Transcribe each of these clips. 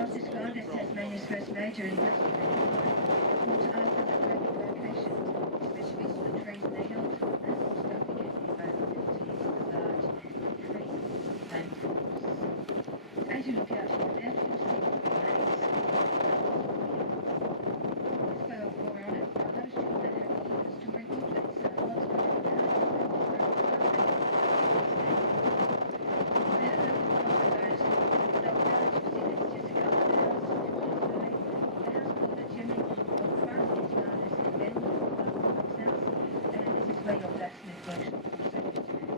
was described as Tasmania's first major industrial brought after the perfect location to which visible trees in the hills and also began the availability of a large tree landforms. As you look out to your left, you'll see what remains of the Aurora on it. Now those children have a historic booklet, so what's going on now? Where your blacksmith workshop also used to be.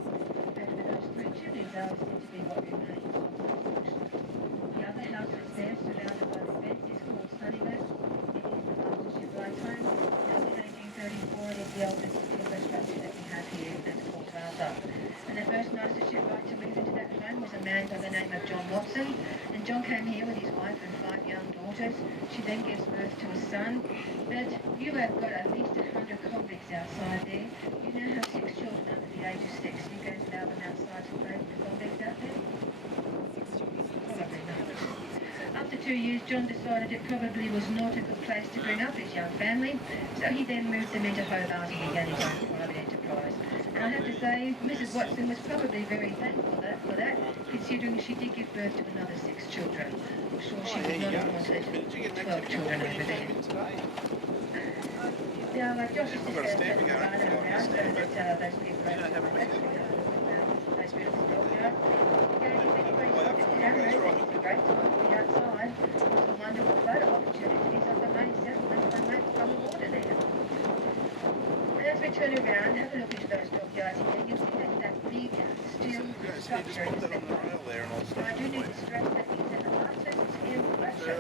And with those three chimneys are said to be what remains of the workshop. The other house that's there, surrounded by the fence, is called Sunnybank. It is the mastership right home. Built in 1834, it is the oldest timber structure that we have here and called Harbour. And the first mastership right to move into that home was a man by the name of John Watson. And John came here with his wife and 5 young daughters. She then gives birth to a son. But you have got at least 100 convicts outside there. You now have 6 children under the age of 6. You going to allow them outside to play with the convicts out there? Probably not. After 2 years, John decided it probably was not a good place to bring up his young family, so he then moved them into Hobart and began his own private enterprise. And I have to say, Mrs. Watson was probably very thankful for that, considering she did give birth to another 6 children. I'm sure she would not have wanted 12 children over there. Now, like Josh has just said, those people those beautiful dog cameras, it's a great time to be outside. Some wonderful photo opportunities of the main settlement from the water there. And as we turn around, have a look into those dockyards again, you'll see that big steel structure in the centre. I do need to stress that it's an artist's impression.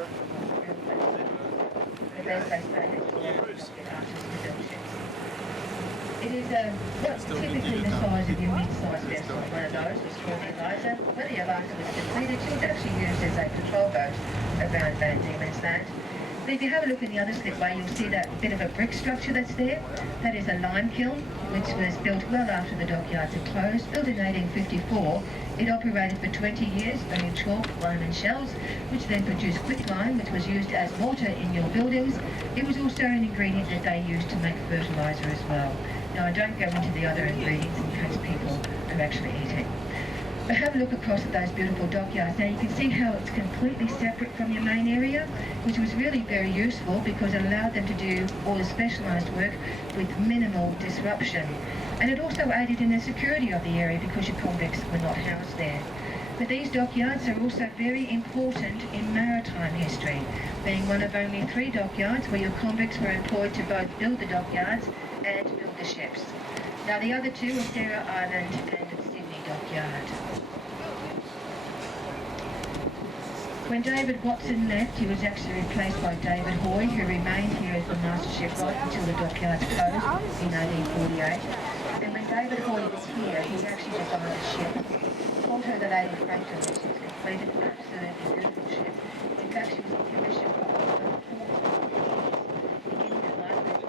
The best place that is for artists to build ships. It is typically the size of your mid-sized vessel. One of those was called the Eliza. When the Eliza was completed, she was actually used as a patrol boat around Van Diemen's Land. But if you have a look in the other slipway, you'll see that bit of a brick structure that's there. That is a lime kiln, which was built well after the dockyards had closed. Built in 1854, it operated for 20 years, burning chalk, lime and shells, which then produced quicklime, which was used as mortar in your buildings. It was also an ingredient that they used to make fertiliser as well. Now, I don't go into the other ingredients in case people are actually eating. But have a look across at those beautiful dockyards. Now you can see how it's completely separate from your main area, which was really very useful because it allowed them to do all the specialised work with minimal disruption. And it also aided in the security of the area because your convicts were not housed there. But these dockyards are also very important in maritime history, being one of only 3 dockyards where your convicts were employed to both build the dockyards and build the ships. Now the other 2 are Sarah Island and Sydney Dockyard. When David Watson left, he was actually replaced by David Hoy, who remained here as the master ship right until the dockyards closed in 1848. And when David Hoy was here, he actually designed a ship. Called her the Lady Franklin, which was completed an absolutely beautiful ship. In fact, she was commissioned for over 4 years, beginning her life as a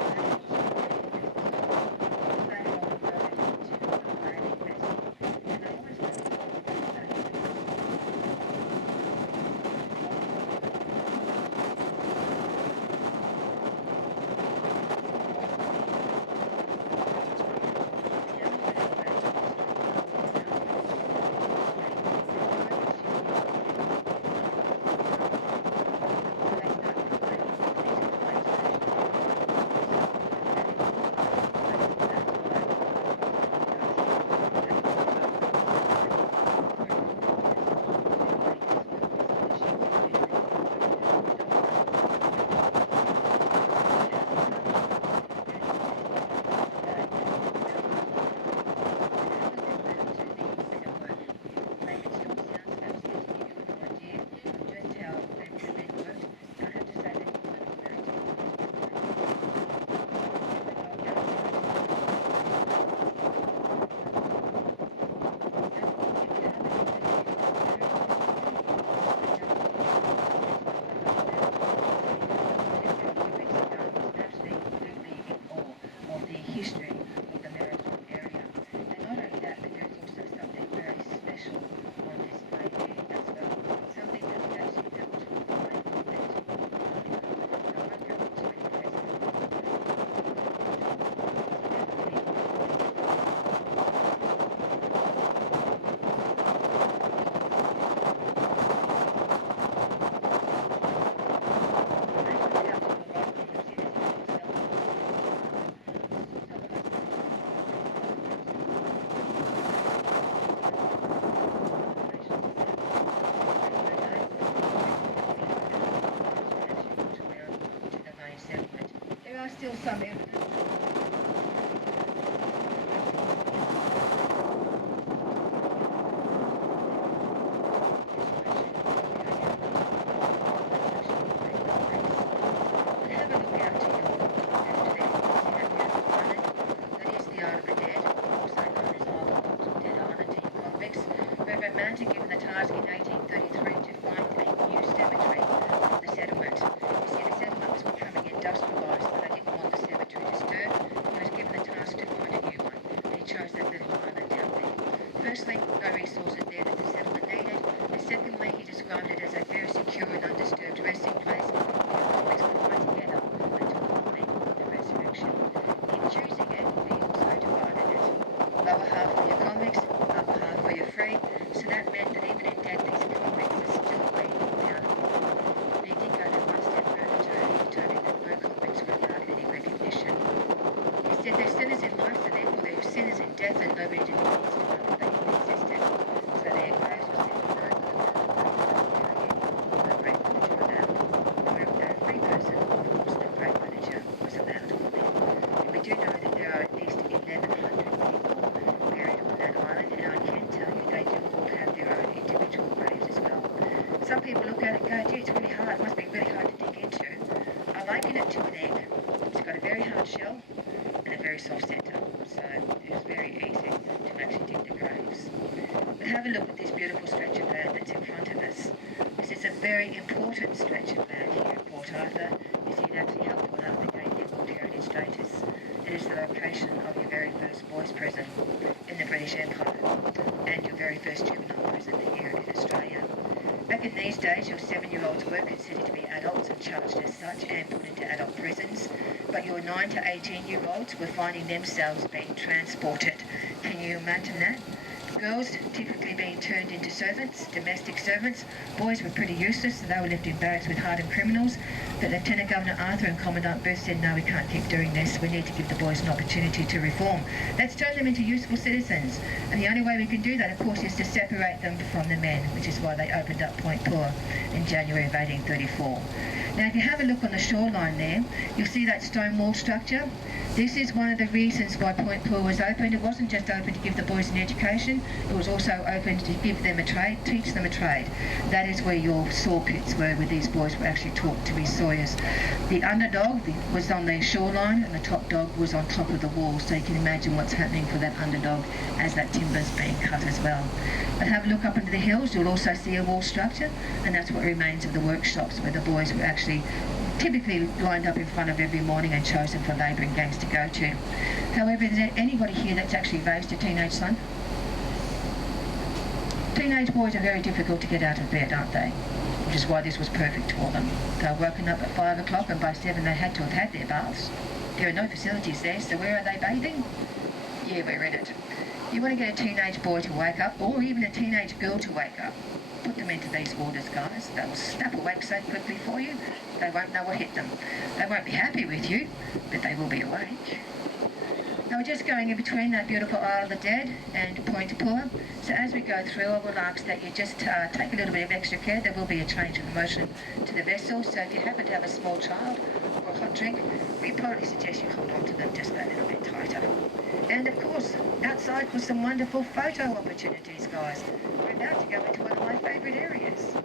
still some evidence. Given the task in 1833 to find a new cemetery for the settlement. You see, the settlement was becoming industrialised, but they didn't want the cemetery disturbed. He was given the task to find a new one, and he chose that little island down there. Firstly, no resources there that the settlement needed, and secondly, he described it as a very secure and undisturbed resting place where the convicts could lie together until the morning of the resurrection. In choosing it, he also divided it. Lower half for your convicts, upper half for your free. So that meant that even in death, these convicts are still being accounted for. And he did go to one step further to determine that no convicts were allowed any recognition. He said they're sinners in life, so therefore they're sinners in death, and nobody needs to know that they even existed. So their graves was left unknown, no grave furniture allowed. However, a free person, of course, the grave furniture was allowed for them. And we do know that there are at least 1,100 people buried on that island, and I can tell you they do all have their own individual graves as well. Some people look at it and go, gee, it's really hard, it must be really hard to dig into. I liken it to an egg. It's got a very hard shell and a very soft centre, so it's very easy to actually dig the graves. But have a look at this beautiful stretch of land that's in front of us. This is a very important stretch of land here at Port Arthur. You see, it actually helped Port Arthur gain their World Heritage status. It is the location of your very first boys' prison in the British Empire and your very first juvenile prison here in Australia. Back in these days, your 7-year-olds were considered to be adults and charged as such and put into adult prisons, but your 9 to 18-year-olds were finding themselves being transported. Can you imagine that? Girls typically being turned into servants, domestic servants. Boys were pretty useless, so they were left in barracks with hardened criminals. But Lieutenant Governor Arthur and Commandant Booth said, no, we can't keep doing this. We need to give the boys an opportunity to reform. Let's turn them into useful citizens. And the only way we can do that, of course, is to separate them from the men, which is why they opened up Point Poor in January of 1834. Now, if you have a look on the shoreline there, you'll see that stone wall structure. This is one of the reasons why Point Poor was opened. It wasn't just open to give the boys an education, it was also open to give them a trade, teach them a trade. That is where your saw pits were, where these boys were actually taught to be sawyers. The underdog was on the shoreline, and the top dog was on top of the wall, so you can imagine what's happening for that underdog as that timber's being cut as well. But have a look up into the hills, you'll also see a wall structure, and that's what remains of the workshops where the boys were actually typically lined up in front of every morning and chosen for labouring gangs to go to. However, is there anybody here that's actually raised a teenage son? Teenage boys are very difficult to get out of bed, aren't they? Which is why this was perfect for them. They were woken up at 5 o'clock and by 7 they had to have had their baths. There are no facilities there, so where are they bathing? Yeah, we're in it. You want to get a teenage boy to wake up, or even a teenage girl to wake up. Put them into these waters, guys. They will snap awake so quickly for you, they won't know what hit them. They won't be happy with you, but they will be awake. Now we're just going in between that beautiful Isle of the Dead and Point Poor. So as we go through, I will ask that you just take a little bit of extra care. There will be a change of motion to the vessel, so if you happen to have a small child or a hot drink, we probably suggest you hold on to them just a little bit tighter. And of course, outside for some wonderful photo opportunities, guys. We're about to go into one of my favourite areas.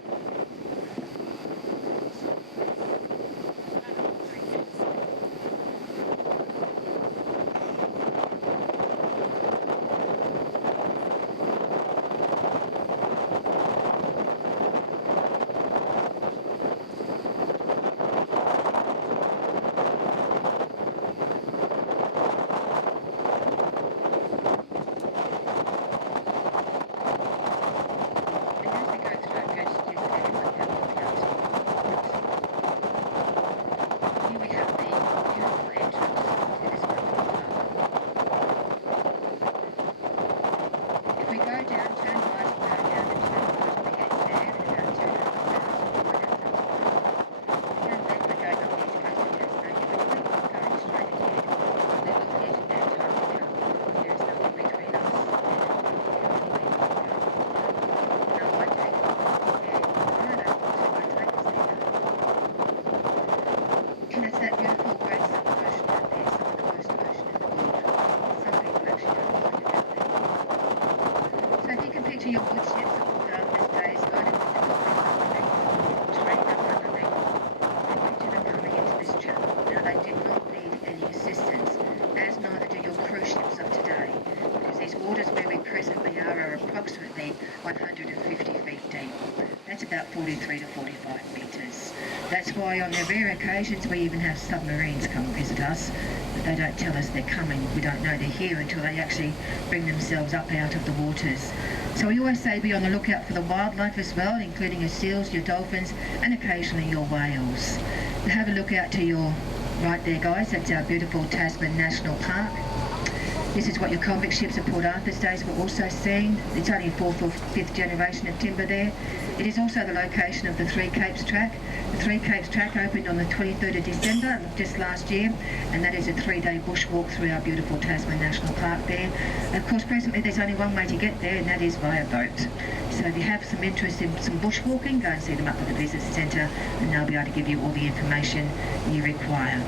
that's about 43 to 45 metres. That's why on the rare occasions we even have submarines come visit us, but they don't tell us they're coming. We don't know they're here until they actually bring themselves up out of the waters. So we always say be on the lookout for the wildlife as well, including your seals, your dolphins, and occasionally your whales. Have a look out to your right there, guys. That's our beautiful Tasman National Park. This is what your convict ships at Port Arthur's days were also seeing. It's only 4th or 5th generation of timber there. It is also the location of the Three Capes track. The Three Capes track opened on the 23rd of December, just last year, and that is a 3-day bushwalk through our beautiful Tasman National Park there. Of course, presently there's only one way to get there, and that is via boat. So if you have some interest in some bushwalking, go and see them up at the Visitor Centre, and they'll be able to give you all the information you require.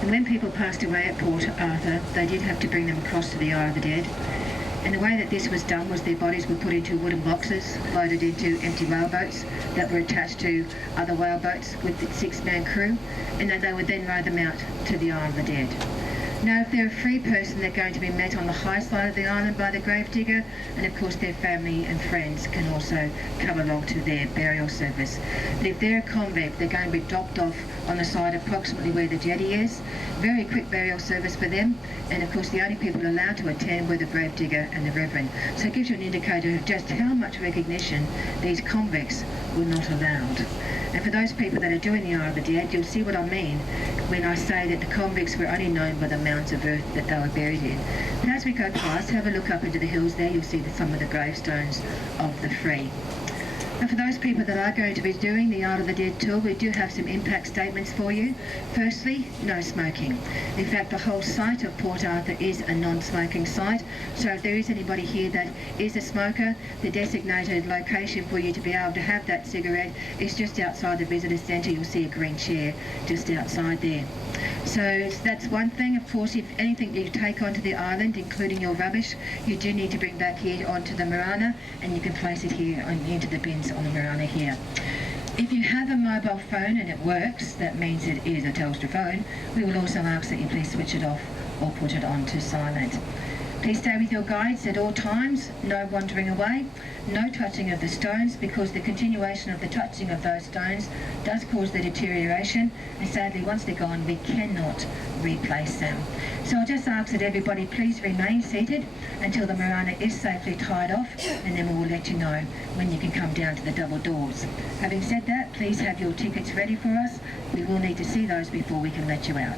And when people passed away at Port Arthur, they did have to bring them across to the Isle of the Dead. And the way that this was done was their bodies were put into wooden boxes, loaded into empty whaleboats that were attached to other whaleboats with the 6-man crew, and then they would then row them out to the Isle of the Dead. Now, if they're a free person, they're going to be met on the high side of the island by the gravedigger, and of course their family and friends can also come along to their burial service. But if they're a convict, they're going to be dropped off on the side approximately where the jetty is. Very quick burial service for them, and of course the only people allowed to attend were the gravedigger and the reverend. So it gives you an indicator of just how much recognition these convicts were not allowed. And for those people that are doing the Isle of the Dead, you'll see what I mean when I say that the convicts were only known by the mounds of earth that they were buried in. But as we go past, have a look up into the hills there, you'll see some of the gravestones of the free. And for those people that are going to be doing the Isle of the Dead tour, we do have some impact statements for you. Firstly, no smoking. In fact, the whole site of Port Arthur is a non-smoking site, so if there is anybody here that is a smoker, the designated location for you to be able to have that cigarette is just outside the visitor centre. You'll see a green chair just outside there. So that's one thing. Of course, if anything you take onto the island, including your rubbish, you do need to bring back here onto the Marana, and you can place it here into the bins on the Marana here. If you have a mobile phone and it works, that means it is a Telstra phone, we will also ask that you please switch it off or put it on to silent. Please stay with your guides at all times, no wandering away, no touching of the stones, because the continuation of the touching of those stones does cause their deterioration, and sadly once they're gone we cannot replace them. So I'll just ask that everybody please remain seated until the Marana is safely tied off, and then we will let you know when you can come down to the double doors. Having said that, please have your tickets ready for us. We will need to see those before we can let you out.